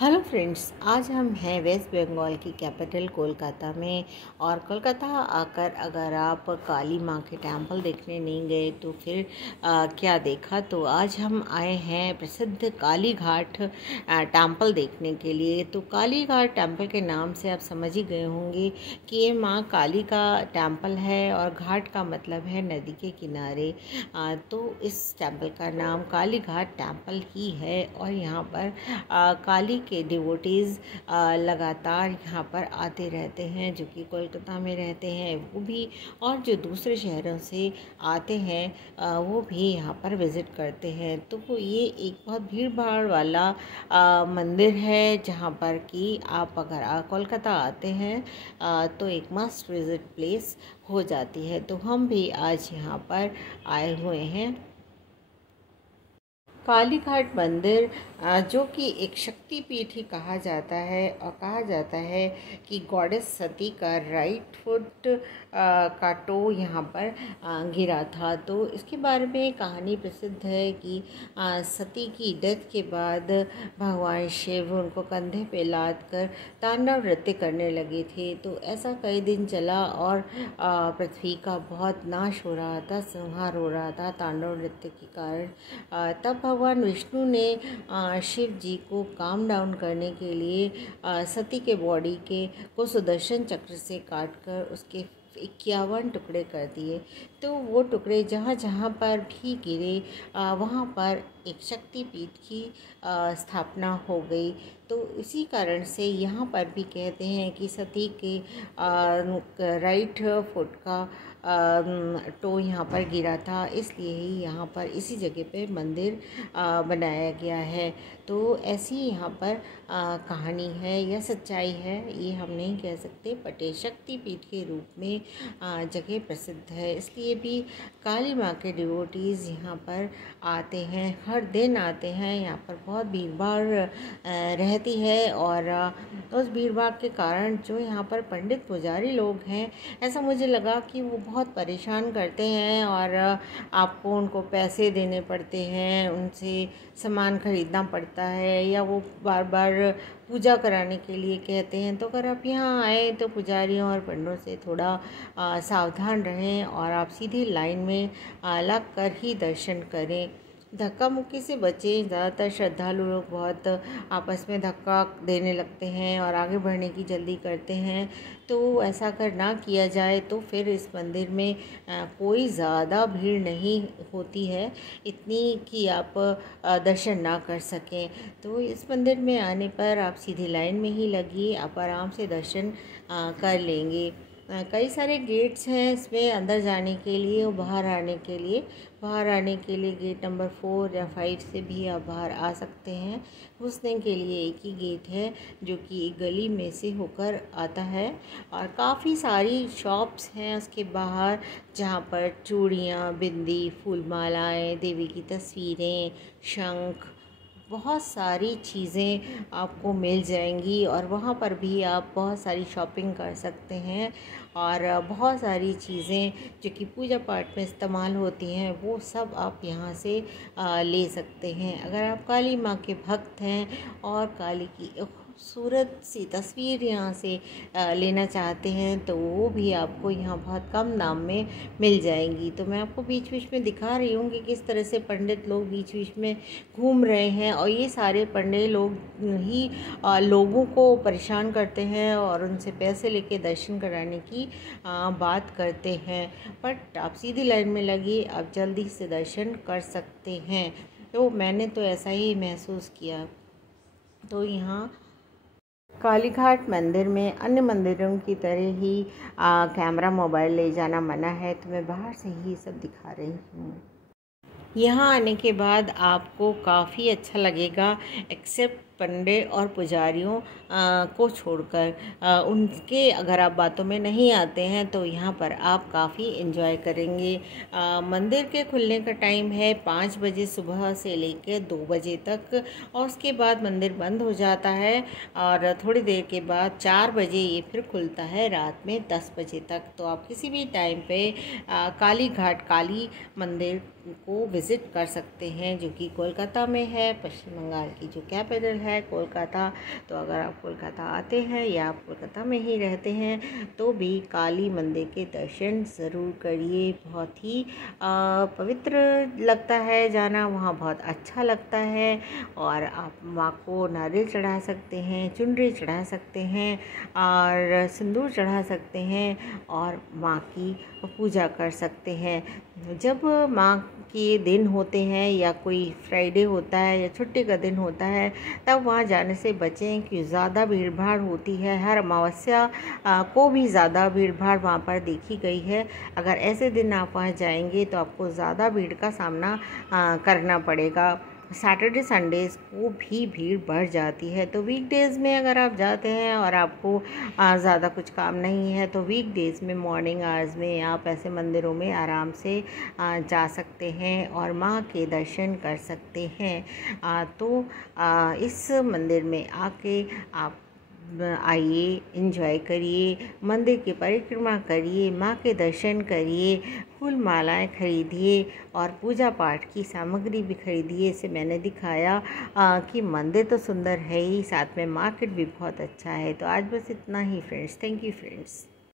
Hello friends, आज हम हैं वेस्ट बंगाल की कैपिटल कोलकाता में। और कोलकाता आकर अगर आप काली माँ के टेम्पल देखने नहीं गए तो फिर क्या देखा। तो आज हम आए हैं प्रसिद्ध काली घाट टेम्पल देखने के लिए। तो काली घाट टेम्पल के नाम से आप समझ ही गए होंगे कि ये माँ काली का टेम्पल है और घाट का मतलब है नदी के किनारे। तो इस टेम्पल का नाम काली घाट टेम्पल ही है। और यहाँ पर काली के डिवोटीज़ लगातार यहाँ पर आते रहते हैं, जो कि कोलकाता में रहते हैं वो भी, और जो दूसरे शहरों से आते हैं वो भी यहाँ पर विज़िट करते हैं। तो ये एक बहुत भीड़ भाड़ वाला मंदिर है, जहाँ पर कि आप अगर कोलकाता आते हैं तो एक मस्ट विज़िट प्लेस हो जाती है। तो हम भी आज यहाँ पर आए हुए हैं। काली घाट मंदिर जो कि एक शक्तिपीठ ही कहा जाता है, और कहा जाता है कि गॉडेस सती का राइट फुट का टो यहाँ पर गिरा था। तो इसके बारे में कहानी प्रसिद्ध है कि सती की डेथ के बाद भगवान शिव उनको कंधे पे लाद कर तांडव नृत्य करने लगे थे। तो ऐसा कई दिन चला और पृथ्वी का बहुत नाश हो रहा था, संहार हो रहा था तांडव नृत्य के कारण। तब भगवान विष्णु ने शिव जी को काम डाउन करने के लिए सती के बॉडी को सुदर्शन चक्र से काटकर उसके 51 टुकड़े कर दिए। तो वो टुकड़े जहाँ जहाँ पर भी गिरे वहाँ पर एक शक्तिपीठ की स्थापना हो गई। तो इसी कारण से यहाँ पर भी कहते हैं कि सती के राइट फुट का टो यहाँ पर गिरा था, इसलिए ही यहाँ पर इसी जगह पे मंदिर बनाया गया है। तो ऐसी यहाँ पर कहानी है या सच्चाई है ये हम नहीं कह सकते, बट शक्तिपीठ के रूप में जगह प्रसिद्ध है। इसलिए भी काली माँ के डिवोटीज़ यहाँ पर आते हैं, हर दिन आते हैं। यहाँ पर बहुत भीड़ भाड़ रहती है, और उस भीड़ भाड़ के कारण जो यहाँ पर पंडित पुजारी लोग हैं, ऐसा मुझे लगा कि वो बहुत परेशान करते हैं, और आपको उनको पैसे देने पड़ते हैं, उनसे सामान खरीदना पड़ता है, या वो बार बार पूजा कराने के लिए कहते हैं। तो अगर आप यहाँ आए तो पुजारियों और पंडितों से थोड़ा सावधान रहें, और आप सीधी लाइन में लग कर ही दर्शन करें। धक्का मुक्की से बचें। ज़्यादातर श्रद्धालु लोग बहुत आपस में धक्का देने लगते हैं और आगे बढ़ने की जल्दी करते हैं। तो ऐसा अगर ना किया जाए तो फिर इस मंदिर में कोई ज़्यादा भीड़ नहीं होती है, इतनी कि आप दर्शन ना कर सकें। तो इस मंदिर में आने पर आप सीधी लाइन में ही लगिए, आप आराम से दर्शन कर लेंगे। कई सारे गेट्स हैं इसमें अंदर जाने के लिए और बाहर आने के लिए। बाहर आने के लिए गेट नंबर 4 या 5 से भी आप बाहर आ सकते हैं। घुसने के लिए एक ही गेट है, जो कि एक गली में से होकर आता है। और काफ़ी सारी शॉप्स हैं उसके बाहर, जहाँ पर चूड़ियाँ, बिंदी, फूलमालाएँ, देवी की तस्वीरें, शंख, बहुत सारी चीज़ें आपको मिल जाएंगी। और वहाँ पर भी आप बहुत सारी शॉपिंग कर सकते हैं, और बहुत सारी चीज़ें जो कि पूजा पाठ में इस्तेमाल होती हैं वो सब आप यहाँ से ले सकते हैं। अगर आप काली माँ के भक्त हैं और काली की खूबसूरत सी तस्वीर यहाँ से लेना चाहते हैं, तो वो भी आपको यहाँ बहुत कम दाम में मिल जाएंगी। तो मैं आपको बीच बीच में दिखा रही हूँ कि किस तरह से पंडित लोग बीच बीच में घूम रहे हैं, और ये सारे पंडित लोग ही लोगों को परेशान करते हैं और उनसे पैसे लेके दर्शन कराने की बात करते हैं। बट आप सीधी लाइन में लगी, आप जल्दी से दर्शन कर सकते हैं। तो मैंने तो ऐसा ही महसूस किया। तो यहाँ कालीघाट मंदिर में अन्य मंदिरों की तरह ही कैमरा मोबाइल ले जाना मना है, तो मैं बाहर से ही सब दिखा रही हूँ। यहाँ आने के बाद आपको काफ़ी अच्छा लगेगा, एक्सेप्ट पंडित और पुजारियों को छोड़कर। उनके अगर आप बातों में नहीं आते हैं तो यहाँ पर आप काफ़ी एंजॉय करेंगे। मंदिर के खुलने का टाइम है 5 बजे सुबह से लेकर 2 बजे तक, और उसके बाद मंदिर बंद हो जाता है, और थोड़ी देर के बाद 4 बजे ये फिर खुलता है रात में 10 बजे तक। तो आप किसी भी टाइम पे काली घाट काली मंदिर को विज़िट कर सकते हैं, जो कि कोलकाता में है, पश्चिम बंगाल की जो कैपिटल है। है कोलकाता। तो अगर आप कोलकाता आते हैं या आप कोलकाता में ही रहते हैं तो भी काली मंदिर के दर्शन ज़रूर करिए। बहुत ही पवित्र लगता है जाना, वहाँ बहुत अच्छा लगता है। और आप माँ को नारियल चढ़ा सकते हैं, चुनरी चढ़ा सकते हैं और सिंदूर चढ़ा सकते हैं और माँ की पूजा कर सकते हैं। जब माँ के दिन होते हैं या कोई फ्राइडे होता है या छुट्टी का दिन होता है तब वहाँ जाने से बचें कि ज़्यादा भीड़ भाड़ होती है। हर अमावस्या को भी ज़्यादा भीड़ भाड़ वहाँ पर देखी गई है। अगर ऐसे दिन आप वहाँ जाएंगे तो आपको ज़्यादा भीड़ का सामना करना पड़ेगा। सैटरडे संडेज़ को भी भीड़ बढ़ जाती है। तो वीकडेज़ में अगर आप जाते हैं और आपको ज़्यादा कुछ काम नहीं है तो वीकडेज़ में मॉर्निंग आवर्स में आप ऐसे मंदिरों में आराम से जा सकते हैं और माँ के दर्शन कर सकते हैं। तो इस मंदिर में आके आप आइए, एंजॉय करिए, मंदिर की परिक्रमा करिए, माँ के दर्शन करिए, फूल मालाएँ खरीदिए और पूजा पाठ की सामग्री भी खरीदिए। इसे मैंने दिखाया कि मंदिर तो सुंदर है ही, साथ में मार्केट भी बहुत अच्छा है। तो आज बस इतना ही फ्रेंड्स। Thank you friends.